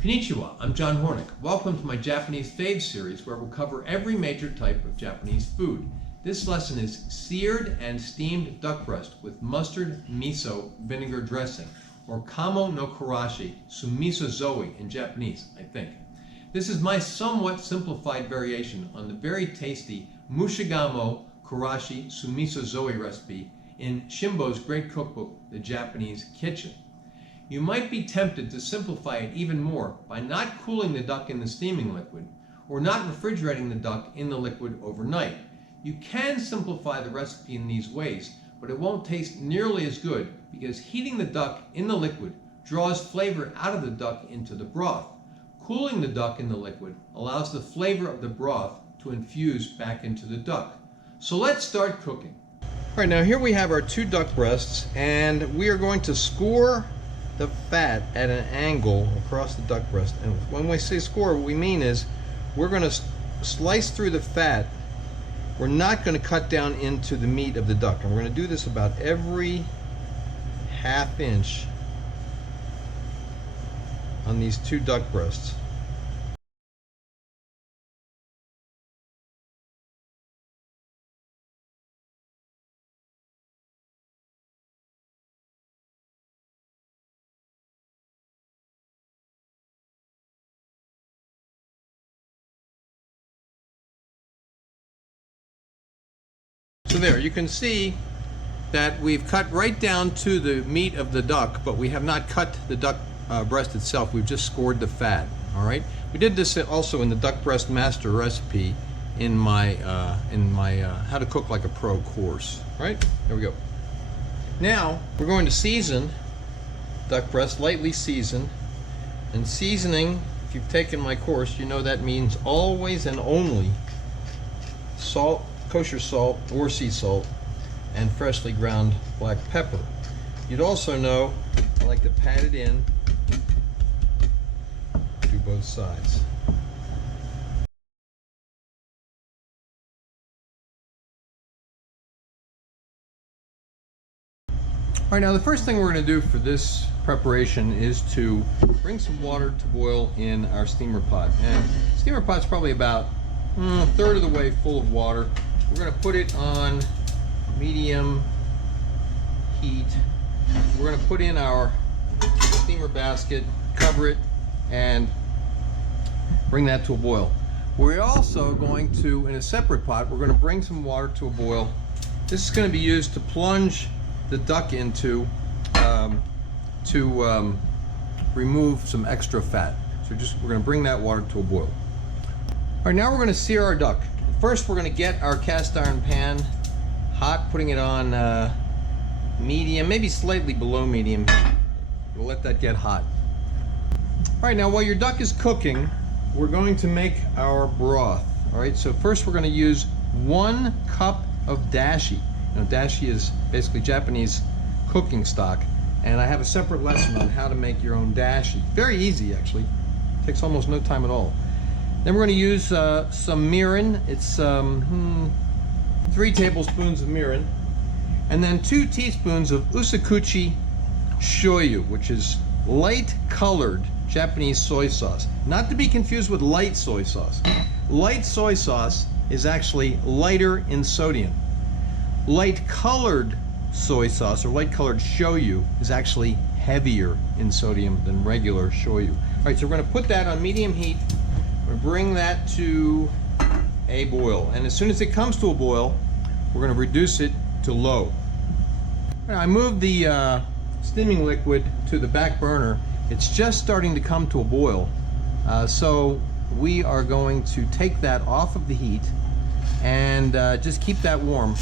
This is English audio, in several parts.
Konnichiwa, I'm John Hornick. Welcome to my Japanese Faves series where we'll cover every major type of Japanese food. This lesson is seared and steamed duck breast with mustard miso vinegar dressing, or Kamo no Karashi Sumiso-zoe in Japanese, I think. This is my somewhat simplified variation on the very tasty Mushigamo Karashi Sumiso-zoe recipe in Shimbo's great cookbook, The Japanese Kitchen. You might be tempted to simplify it even more by not cooling the duck in the steaming liquid or not refrigerating the duck in the liquid overnight. You can simplify the recipe in these ways, but it won't taste nearly as good because heating the duck in the liquid draws flavor out of the duck into the broth. Cooling the duck in the liquid allows the flavor of the broth to infuse back into the duck. So let's start cooking. All right, now here we have our two duck breasts, and we are going to score the fat at an angle across the duck breast. And when we say score, what we mean is we're going to slice through the fat. We're not going to cut down into the meat of the duck. And we're going to do this about every ½ inch on these two duck breasts. So there, you can see that we've cut right down to the meat of the duck, but we have not cut the duck breast itself. We've just scored the fat. All right. We did this also in the duck breast master recipe in my how to cook like a pro course. Right? There we go. Now we're going to season duck breast, lightly season. And seasoning, if you've taken my course, you know that means always and only salt, kosher salt or sea salt, and freshly ground black pepper. You'd also know I like to pat it in, do both sides. All right, now the first thing we're going to do for this preparation is to bring some water to boil in our steamer pot. And steamer pot's probably about a third of the way full of water. We're going to put it on medium heat. We're going to put in our steamer basket, cover it, and bring that to a boil. We're also going to, in a separate pot, we're going to bring some water to a boil. This is going to be used to plunge the duck into to remove some extra fat. So we're going to bring that water to a boil. All right, now we're going to sear our duck. First, we're going to get our cast iron pan hot, putting it on medium, maybe slightly below medium heat. We'll let that get hot. All right, now while your duck is cooking, we're going to make our broth. All right, so first we're going to use 1 cup of dashi. Now, dashi is basically Japanese cooking stock, and I have a separate lesson on how to make your own dashi. Very easy, actually. Takes almost no time at all. Then we're going to use some mirin. It's 3 tablespoons of mirin. And then 2 teaspoons of usakuchi shoyu, which is light colored Japanese soy sauce. Not to be confused with light soy sauce. Light soy sauce is actually lighter in sodium. Light colored soy sauce, or light colored shoyu, is actually heavier in sodium than regular shoyu. All right, so we're going to put that on medium heat. Bring that to a boil, and as soon as it comes to a boil, we're going to reduce it to low. I moved the steaming liquid to the back burner. It's just starting to come to a boil, so we are going to take that off of the heat and just keep that warm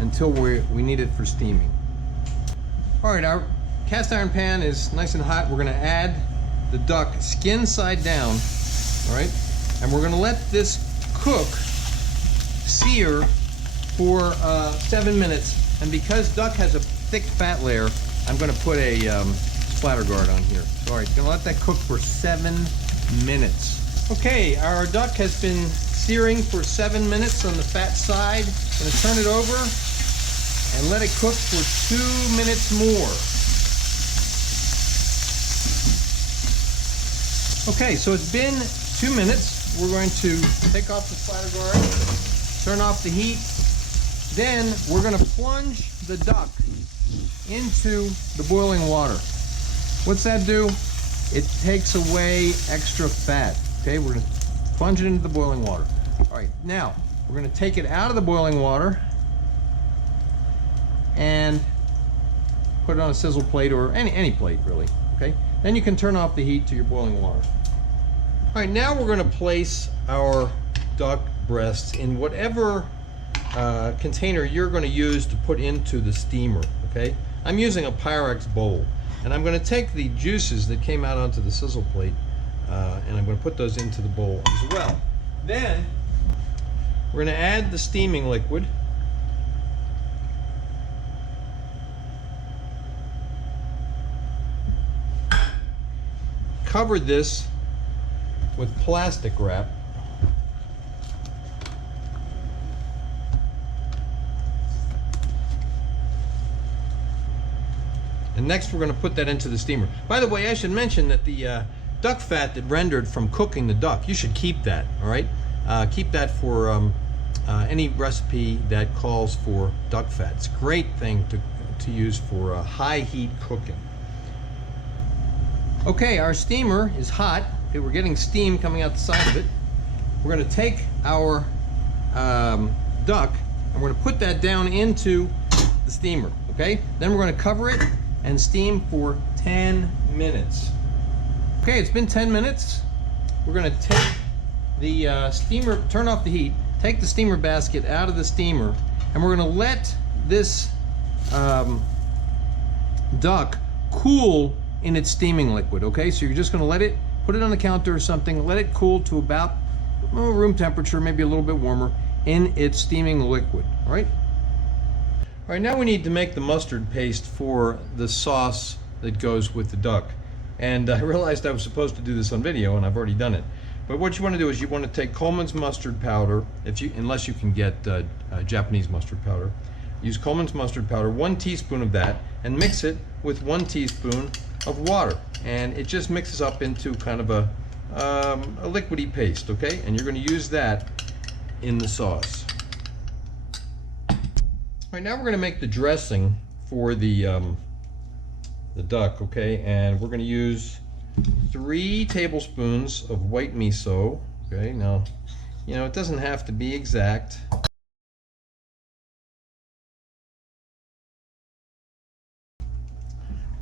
until we need it for steaming. All right, our cast iron pan is nice and hot. We're going to add the duck skin side down. All right, and we're going to let this cook, sear for 7 minutes. And because duck has a thick fat layer, I'm going to put a splatter guard on here. So, all right, going to let that cook for 7 minutes. Okay, our duck has been searing for 7 minutes on the fat side. I'm going to turn it over and let it cook for 2 minutes more. Okay, so it's been 2 minutes. We're going to take off the spider guard, turn off the heat. Then we're going to plunge the duck into the boiling water. What's that do? It takes away extra fat. Okay, we're going to plunge it into the boiling water. All right, now we're going to take it out of the boiling water and put it on a sizzle plate or any plate really. Okay, then you can turn off the heat to your boiling water. All right, now we're going to place our duck breasts in whatever container you're going to use to put into the steamer. Okay, I'm using a Pyrex bowl, and I'm going to take the juices that came out onto the sizzle plate and I'm going to put those into the bowl as well. Then we're going to add the steaming liquid. Cover this with plastic wrap. And next we're going to put that into the steamer. By the way, I should mention that the duck fat that rendered from cooking the duck, you should keep that, all right? Keep that for any recipe that calls for duck fat. It's a great thing to use for high heat cooking. Okay, our steamer is hot. Okay, we're getting steam coming out the side of it. We're going to take our duck and we're going to put that down into the steamer. Okay, then we're going to cover it and steam for 10 minutes. Okay, it's been 10 minutes. We're going to take the steamer, turn off the heat, take the steamer basket out of the steamer, and we're going to let this duck cool in its steaming liquid. Okay, so you're just going to let it, put it on the counter or something, let it cool to about room temperature, maybe a little bit warmer, in its steaming liquid. All right. All right, now we need to make the mustard paste for the sauce that goes with the duck. And I realized I was supposed to do this on video, and I've already done it. But what you want to do is you want to take Coleman's mustard powder, unless you can get Japanese mustard powder. Use Coleman's mustard powder, 1 teaspoon of that, and mix it with 1 teaspoon of water. And it just mixes up into kind of a liquidy paste, okay? And you're going to use that in the sauce. All right, now we're going to make the dressing for the duck, okay? And we're going to use 3 tablespoons of white miso, okay? Now, you know, it doesn't have to be exact. I'm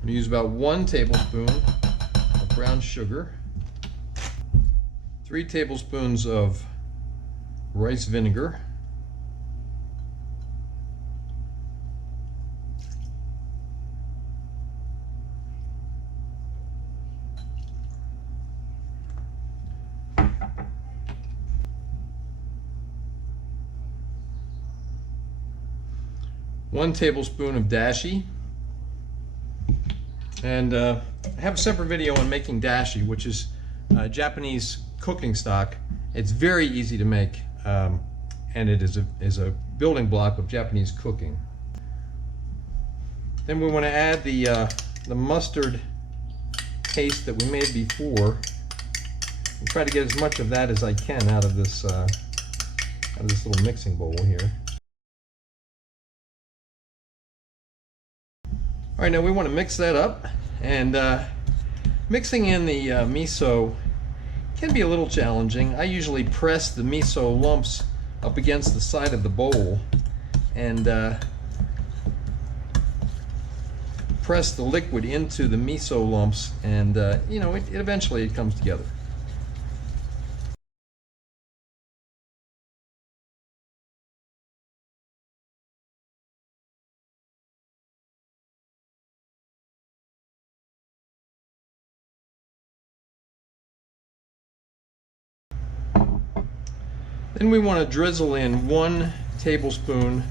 going to use about 1 tablespoon of brown sugar, 3 tablespoons of rice vinegar, 1 tablespoon of dashi, and I have a separate video on making dashi, which is Japanese cooking stock. It's very easy to make, and it is a building block of Japanese cooking. Then we want to add the mustard paste that we made before, and try to get as much of that as I can out of this little mixing bowl here. All right, now we want to mix that up, and mixing in the miso can be a little challenging. I usually press the miso lumps up against the side of the bowl and press the liquid into the miso lumps, and you know, eventually it comes together. Then we want to drizzle in 1 tablespoon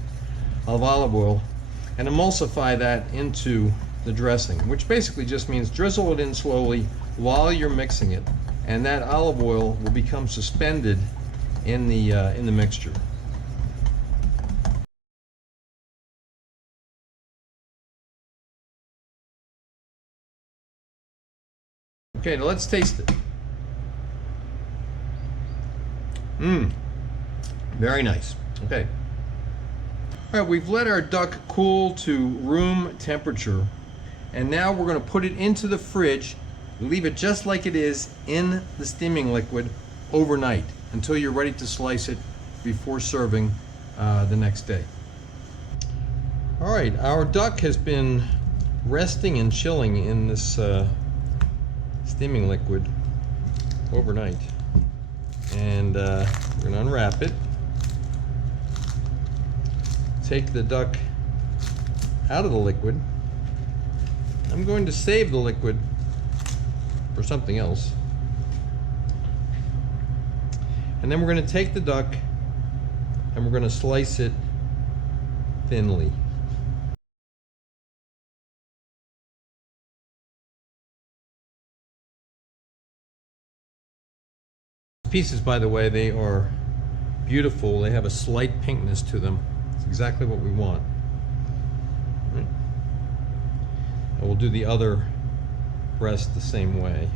of olive oil and emulsify that into the dressing, which basically just means drizzle it in slowly while you're mixing it, and that olive oil will become suspended in the mixture. Okay, now let's taste it. Very nice. Okay. All right, we've let our duck cool to room temperature, and now we're going to put it into the fridge. Leave it just like it is in the steaming liquid overnight until you're ready to slice it before serving the next day. All right, our duck has been resting and chilling in this steaming liquid overnight, and we're going to unwrap it, take the duck out of the liquid. I'm going to save the liquid for something else, and then we're going to take the duck and we're going to slice it thinly. Pieces, by the way, they are beautiful. They have a slight pinkness to them. It's exactly what we want. Right. And we'll do the other breast the same way.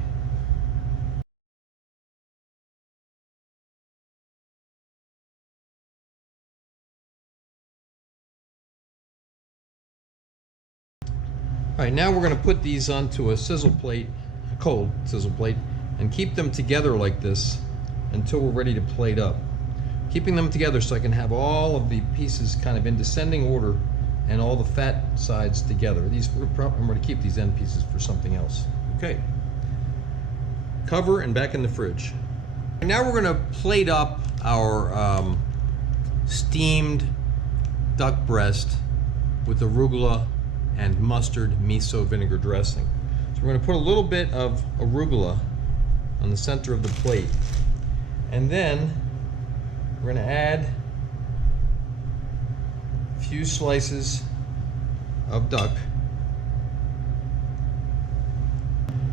All right, now we're going to put these onto a sizzle plate, a cold sizzle plate, and keep them together like this until we're ready to plate up. Keeping them together so I can have all of the pieces kind of in descending order and all the fat sides together. I'm going to keep these end pieces for something else. Okay. Cover and back in the fridge. Now we're going to plate up our steamed duck breast with arugula and mustard miso vinegar dressing. So we're going to put a little bit of arugula on the center of the plate. And then we're going to add a few slices of duck.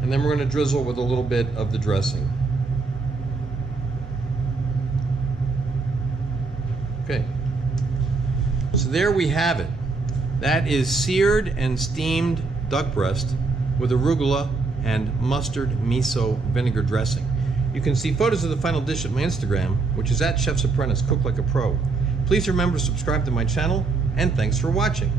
And then we're going to drizzle with a little bit of the dressing. Okay. So there we have it. That is seared and steamed duck breast with arugula and mustard miso vinegar dressing. You can see photos of the final dish at my Instagram, which is @Chef's Apprentice, Cook Like a Pro. Please remember to subscribe to my channel, and thanks for watching.